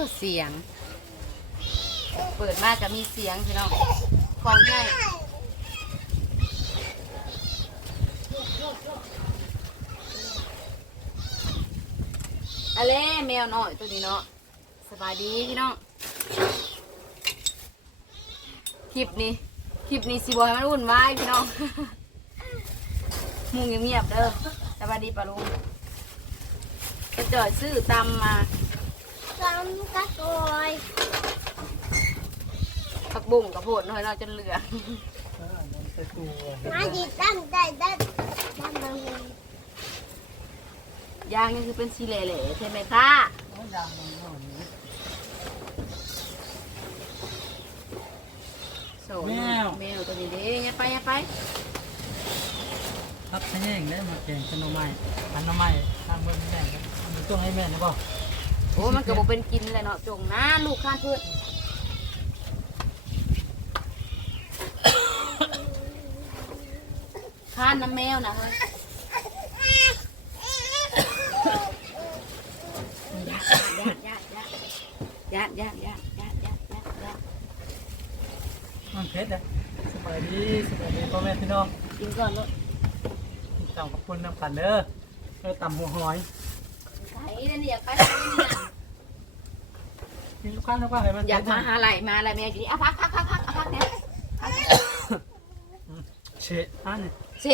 ตัวเสียง เปิดมาก็มีเสียงพี่น้องของใหญ่อะไรแมวน้อยตัวนี้เนาะสบายดีพี่น้องคลิปนี้คลิปนี้สิบอยมันวุ่นวายพี่น้องมุงเงียบๆเด้อสบายดีปะลุงกระจอยซื้อตำมา ทำกระโดยผักบุ้งกับโพดน้อยเราจนเหลืออ่ามันใส่ตัวมาดีตั้งใจได้ทำมาเลยยางนี่คือเป็นสีเหล่ๆใช่ไหมคะเอายางมันหน่อยนี้โสแมวตัวนี้เด้อย่าไปอย่าไปครับใช้แย่งได้มาแกงขนมไม้อันน้ำไม้ทางเบิ้ลแม่ครับมันต้องให้แม่นะบ่ โอ้มันก็บ่เป็นกินเลยเนาะจงนะลูกข้านเพื่อนข้านน้ำแมวนะเฮ้ยญาติญาติญาติญาติญาติญาติญาติญาติญาติมันเพชรนะสบายดีสบายดีพ่อแม่พี่น้องกินก่อนลูกต่างขอบคุณน้ำกันเด้อเออต่ำหัวหอย ไปนั่นอยากไปนั่นนี่นะกินลูกค้าแล้วก็ให้มันอยากมาหาไหลมาอะไรแม่กินอะพักพักพักพักพักเนี่ยเชะอันนี้เช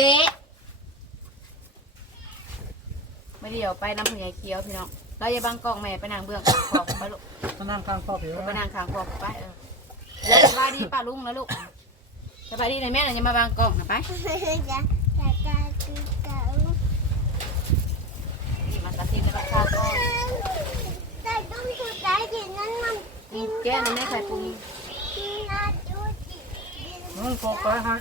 ไม่เดี๋ยวไปน้ำผึ้งไอ้เคี้ยวพี่น้องเราอย่าบังกล้องแม่ไปนางเบื้องขอบไปลูกมานั่งข้างพ่อผิวไปนางข้างขอบไปเออแล้วสบายดีป้าลุงแล้วลูกสบายดีเลยแม่น่ะอย่ามาบังกล้องนะไป ประชากรแต่ต้องสุใจนั้นมันกินแก้มันไม่ใส่ปุ๋ยนู่นโกไปฮะ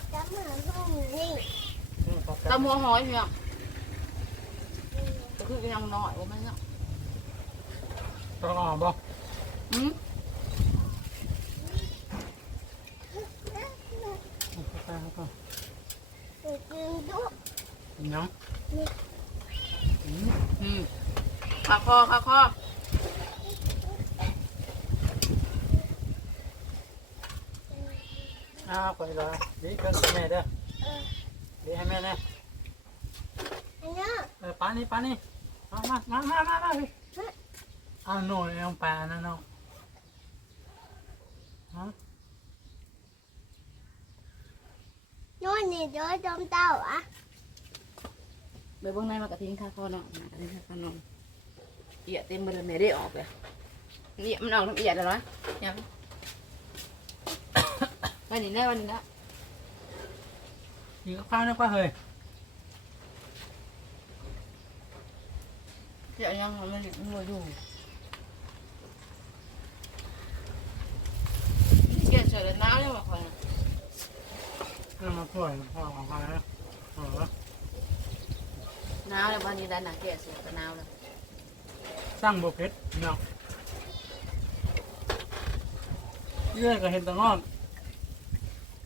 ตะมัวหอยเหี่ยคือยังน้อยว่ามันเนี่ยต้องอ่อนบ่อืมปะอืม ขาคอขาคออ้าวไปเลยดีเกินแม่เด้อดีให้แม่แน่อันนี้เออปานี่ปานี่มามามามามามาพี่เอาหน่อยเอาปลานะน้องฮะนู่นนี่เดี๋ยวจมเต่าอะไปเบื้องในมากระทิ้งขาคอน้องมากระทิ้งขาคอน้อง เอียเต็มไปเลยแม่ได้ออกเลยเอียมันออกน้ำเอียแล้วเหรอยังวันนี้ได้วันนี้ละกินข้าวนะก็เฮ้ยเดี๋ยวยังมันมันอยู่เกลียดเฉยเลยน้ำยังมาคอยเอามาถ้วยพ่อของใครนะเออน้ำเลยวันนี้ได้หนักเกลียดเฉยก็น้ำเลย สร้างบุเพชรเนาะเรื่อยก็เห็นแตะงอน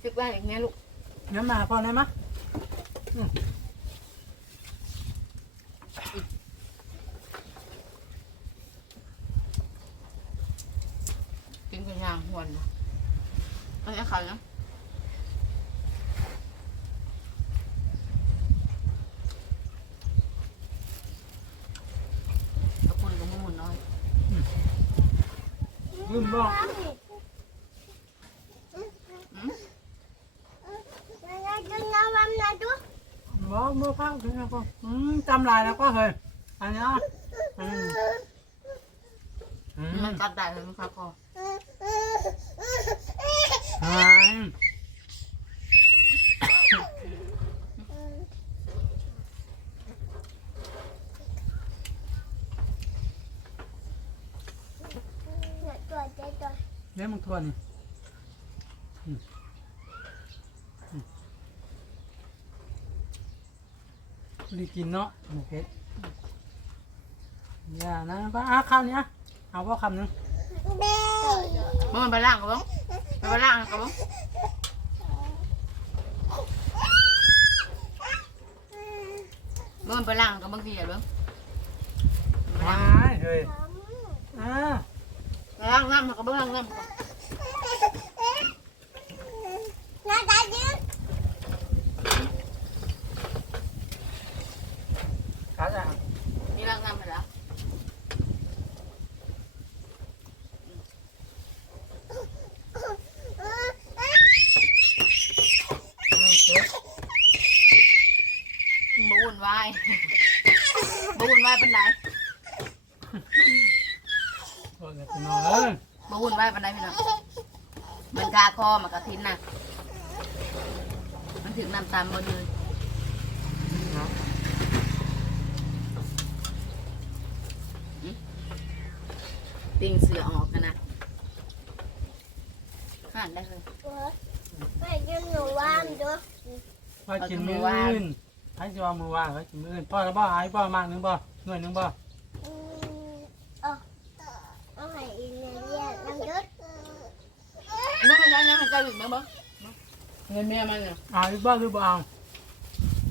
จึกว่าอย่างนี้ลูกงั้นมาพ่อได้ไหมยกินกันอย่างหวนนะอันนี้ขาวยังตะกุนกับมุนน้อย ลืมบอกอืมแล้วจะน้ำมันนะดูบอกบอกข้าวถึงแล้วก็อืมจำลายแล้วก็เฮ้ยอันนี้อะอืมอืมมันกัดได้เลยมันคาคอหาย เลี้ยงมันทวนนี่อืมอืมดีกินเนาะหมูเพชรอย่านะป้าอะคำนี้เอาพ่อคำหนึ่งมันไปล่างกับบ้งไปล่างกับบ้มันไปล่างกับบ้งทีอย่าเบิ้งว้ายเฮ้ยอ่า ล้างน้ำมันก็เบิ่งล้างน้ำก่อนน้าตายืดขาจะมีล้างน้ำไปแล้วอืมเจ๊บ่วุ่นวายบ่วุ่นวายปานใด ก็เลยพี่น้องเอ้ย บ่วุ่นวายปานใดพี่น้องมันกาคอมันกระทินน่ะมันถึงน้ำตาลหมดเลยเนาะติงเสือออกกันนะห่านได้เลยไปยืนหนูว่างด้วยว่ากินมื้ออื่นให้จะว่ามือว่างให้กินมื้ออื่นพ่อแล้วบ่หายพ่อมากนึงบ่หน่วยนึงบ่ อืมเอาเอาให้อีเนียน้ำยืด นึกมันยังยังมันใจ หลุดมั้งบ่เงินเมียมันเนี่ยเอาอีกบ่หรือบ่เอา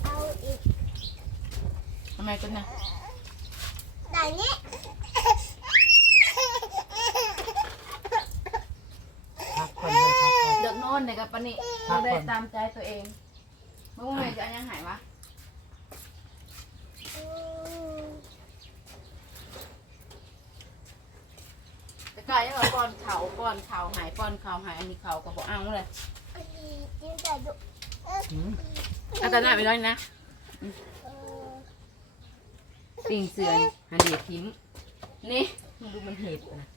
เอาอีกทำไมกันนะแต่นี้พักก่อนเลยพักก่อน เดือกโน่นเนี่ยกับปะนี่ครับไม่ได้ตามใจตัวเองเมื่อไหร่จะเอายังหายวะ แต่กายยังว่าป้อนเขาป้อนเขาหายป้อนเขาหายอันนี้เขาก็บอกเอาเลยอันนี้จิ้มแต่ดุอืมอาจารย์น่าไปด้วยนะเออติงเสือหันเดียทิ้งนี่มึงดูมันเห็ดนะ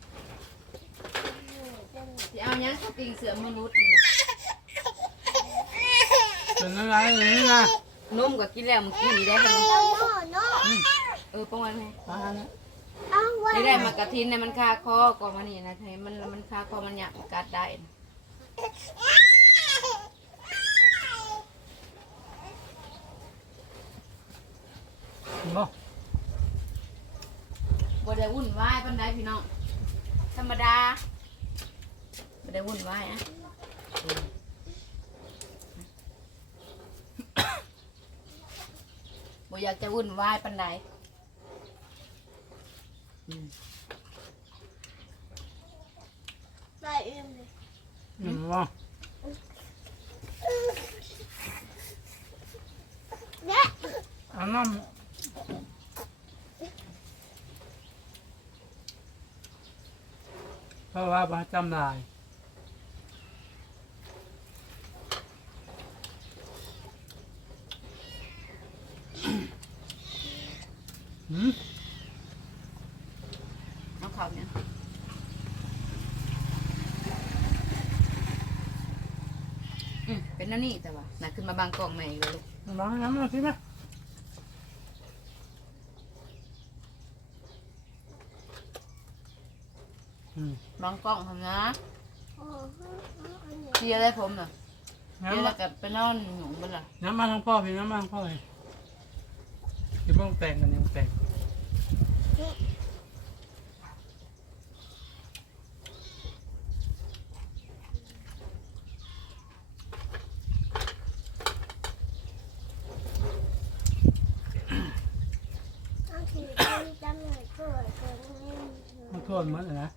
เป็นที่เอายังติงเสือมนุษย์นี่นะเป็นอะไรนี่นะนุ่มกว่ากินแล้วมึงกินนี่ได้ไหมโน่โน่เออประมาณนี้มาแล้วเอาไว้ ได้ได้มากระทินเนี่ยมันคาคอก่อนมานี่นะเฮ้ยมันมันคาคอมันหยาบกัดได้นะกินบ่บ่ได้วุ่นวายปานใดพี่น้องธรรมดาบ่ได้วุ่นวายอะบ่อยากจะวุ่นวายปานใดอืม ไปเอ็มเลยอืมบ่เนี่ยเอาน้ำเพราะว่าบ่จำได้อืม น้องเขาเนี่ยอืมเป็ นนั่นนี่แต่ว่าน่ะขึ้นมาบางกล่องใหม่อีกเลยลูกลองน้ำมาสิแม่อืมบางกล่องทำนะโอ้โหอันนี้เชียร์ได้ผมน่ะเชียร์น้ำแล้มาวก็ไปนอนหนุ่มบ้านล่ะน้ำมาทางพ่อพี่น้ำมาทางพ่อเลยเดี๋ยวต้องแต่งกันยังแต่งเอาถือเป็นจำหน่อยเกิดเกิดนี่ มันโทษหมันเลยนะ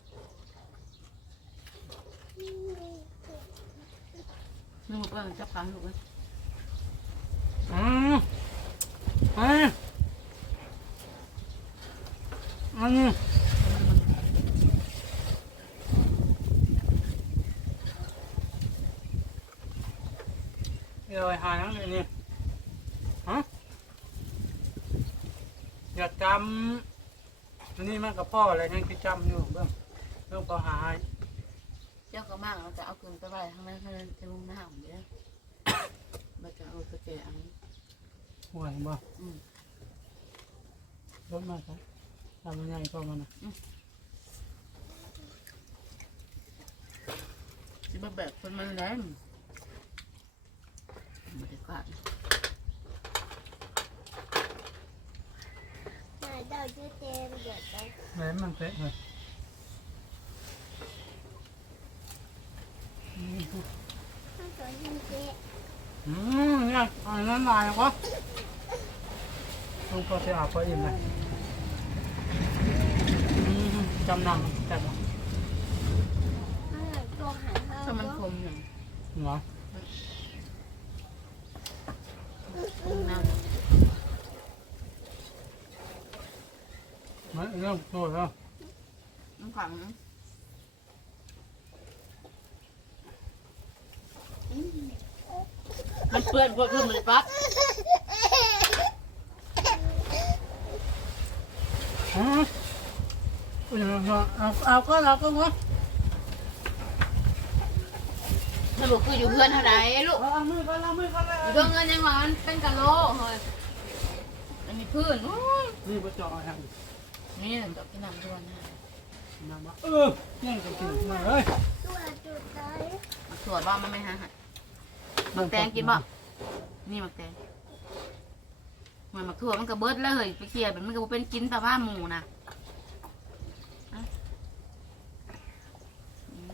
นึกว่าจับขาลูกเลย อืม อันนี้อันนี้เดี๋ยวไอ้หายังไงนี่ฮะอย่าจำอันนี้มันกับพ่ออะไรนั่นคือจำอยู่เบื้องเรื่องก็หาย เจ้าก็มากเราจะเอาคืนไปไว้ข้างในข้างในจะมุงหน้าผมเด้อมันจะเอาตะแกรง ห่วยบ่อืม รถมาครับทำยังไงก็มันนะจะมาแบบคนมันแรงไม่ได้กวาดนายเดาชื่อเจมเดือดไปแม่มันเป๊ะเลยข้าวสวยยิงเจ๊อืมเนี่ยอันนั้นลายวะ ลุงก็จะอาบไปอิ่มเลยอืมจำนำจัดวะถ้ามันคมอยู่เหรอคมน้ำไม่เรื่องโทษแล้วน้ำขังมันเปื้อนพวกเพื่อนมันปั๊บ ฮะเอาเอาก็เราก็วะถ้าบอกคืออยู่เพื่อนเท่าไหร่ลูกเอามือก็เอามือก็เลยอยู่เพื่อนเงินยังหวานเป็นกะโลเฮ้ยมันมีพื้นโอ้ยนี่ประจอยฮะนี่ดอกกินน้ำด้วยนะนำมาเออยังจะกินมาเอ้ยตัวจุดไหนตรวจว่ามันไม่หาหัดหมักแตงกินบ่นี่หมักแตง มันหมักถั่วมันก็เบิดแล้วเฮ้ยไปเคลียร์มันก็บ่เป็นกินแต่ว่าหมูนะอะอืม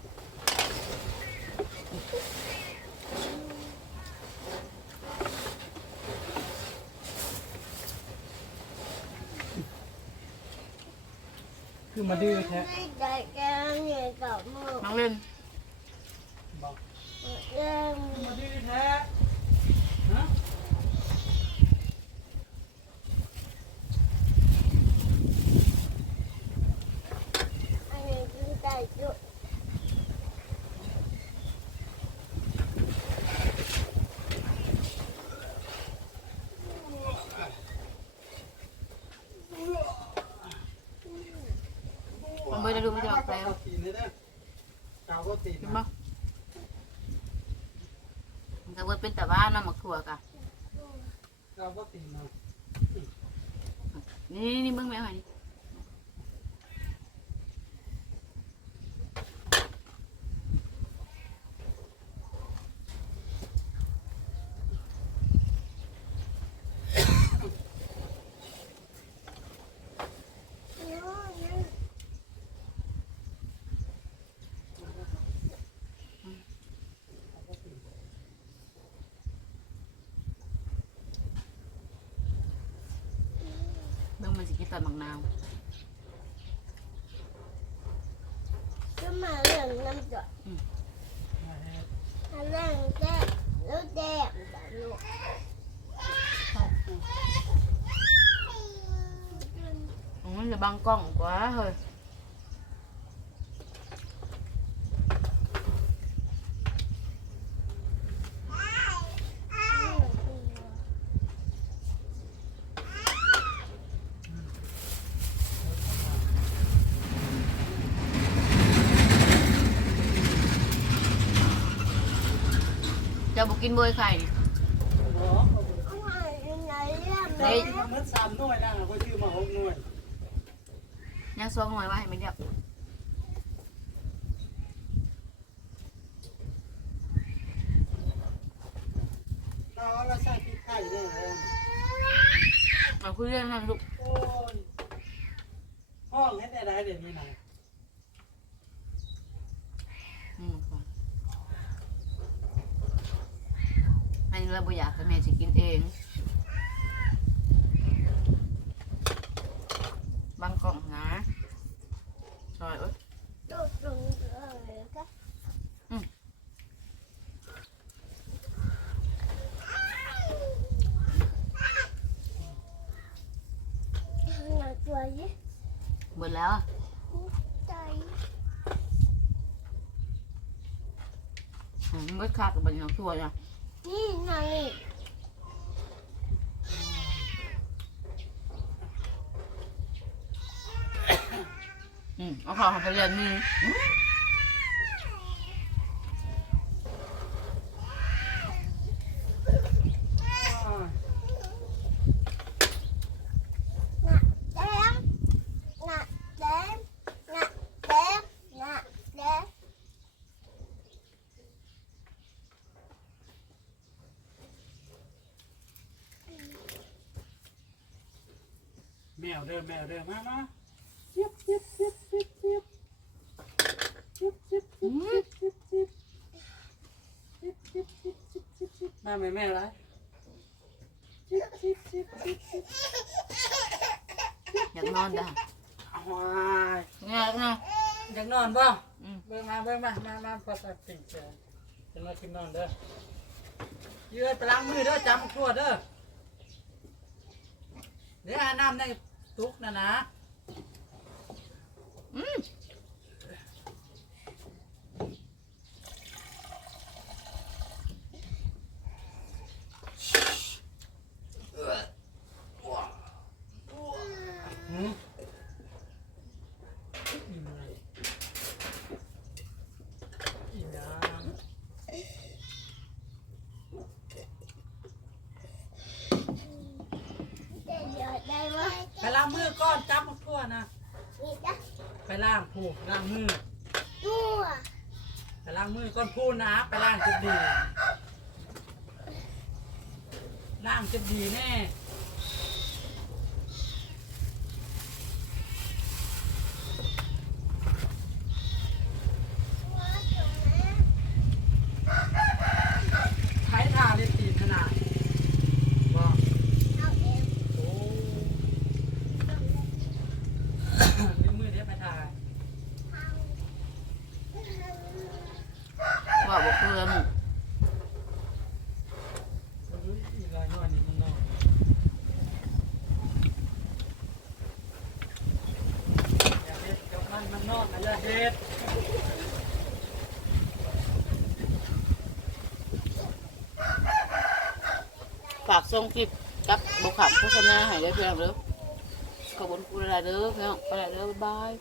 คือมาดื้อแท้ ไม่ได้แกงเหนื่อยกับมือน้องเล่น บอก เรื่อง มาดื้อแท้ฮะ อันนี้คือได้จุด มันเบิดแล้วดูมันจะหมักแตง ตีนเลยนะ กาวก็ตีนกินบ่มันก็เบิดเป็นแต่ว่าน้ำหมักถั่วกะกาวก็ตีนนะนี่นี่เบิ่งแม่หน่อยนี่ เบิ่ง มันสิกินตอนหมักนาวก็มาเรื่องน้ำจุดมาเรื่องแก้แล้วแดงแบบลูกอ๋อมันจะบังกล้องกว่าเฮ้ย เจะ บอกกินเบยไข่นี่เอามาอยู่ไหนเรื่องเฮ้ยเมื่อสามหน่วยนะเขาชื่อมาหกหน่วยย่างซองหน่อยว่าให้มันเรียบเราเราใส่พริกไทยได้เลยเอาคุยเรื่องนั้นลูกโอ้ยห้องให้ได้ได้เดี๋ยวนี้นะอืมก่อน อันนี้เราบ่อยากให้แม่สิกินเอง บางกล่องนะซอยเอ้ยจุดตรงเลยก็อืมหนักตัวยี่หมดแล้วอะใจอืมมันขาดกับบันของทั่วจ้ะ นี่นางอืมเอาข้าวของไปเรียนนี่ หนักแดงหนักแดงหนักแดงหนักแดง แมวเด้อแมวเด้อมามาเจี๊ยบเจี๊ยบเจี๊ยบเจี๊ยบเจี๊ยบเจี๊ยบเจี๊ยบอืมเจี๊ยบเจี๊ยบเจี๊ยบเจี๊ยบเจี๊ยบเจี๊ยบเจี๊ยบเจี๊ยบมาแม่แม่ไรเจี๊ยบเจี๊ยบเจี๊ยบเจี๊ยบเจี๊ยบอยากนอนจ้ะอ้าวอยากนอนอยากนอนป่เบิ่งมาเบิ่งมามามาพอสักติ่งเจอจะมากินนอนเด้อยืดไปล้างมือเด้อจำทั่วเด้อเดี๋ยวอาน้ำใน ตุกนะนะ อืม หืมอีนางอีนาง เดี๋ยวได้ไหม ไปล้างมือก่อนจับมาทั่วนะ นี่นะ ไปล้างผูกล้างมือตัวไปล้างมือก่อนพูดนะไปล้างจะดีล้างจะดีแน่ หัวจุ่มนะ ใช้ทาเล็บตีนขนาดบอก เอาเอ็ม โอ้นิ้วมือเดี๋ยวไปถ่าย ว่าบ่เพื่อน อุ้ยอีลายนวลนี่มันนอกอย่าเฮ็ดกับมันมันนอกนะอย่าเฮ็ด ฝากส่งคลิปกับบุคคลโฆษณาให้ได้เพียงเด้อขอบคุณคุณหลายเด้อเพียงไปหลายเด้อบ๊ายบาย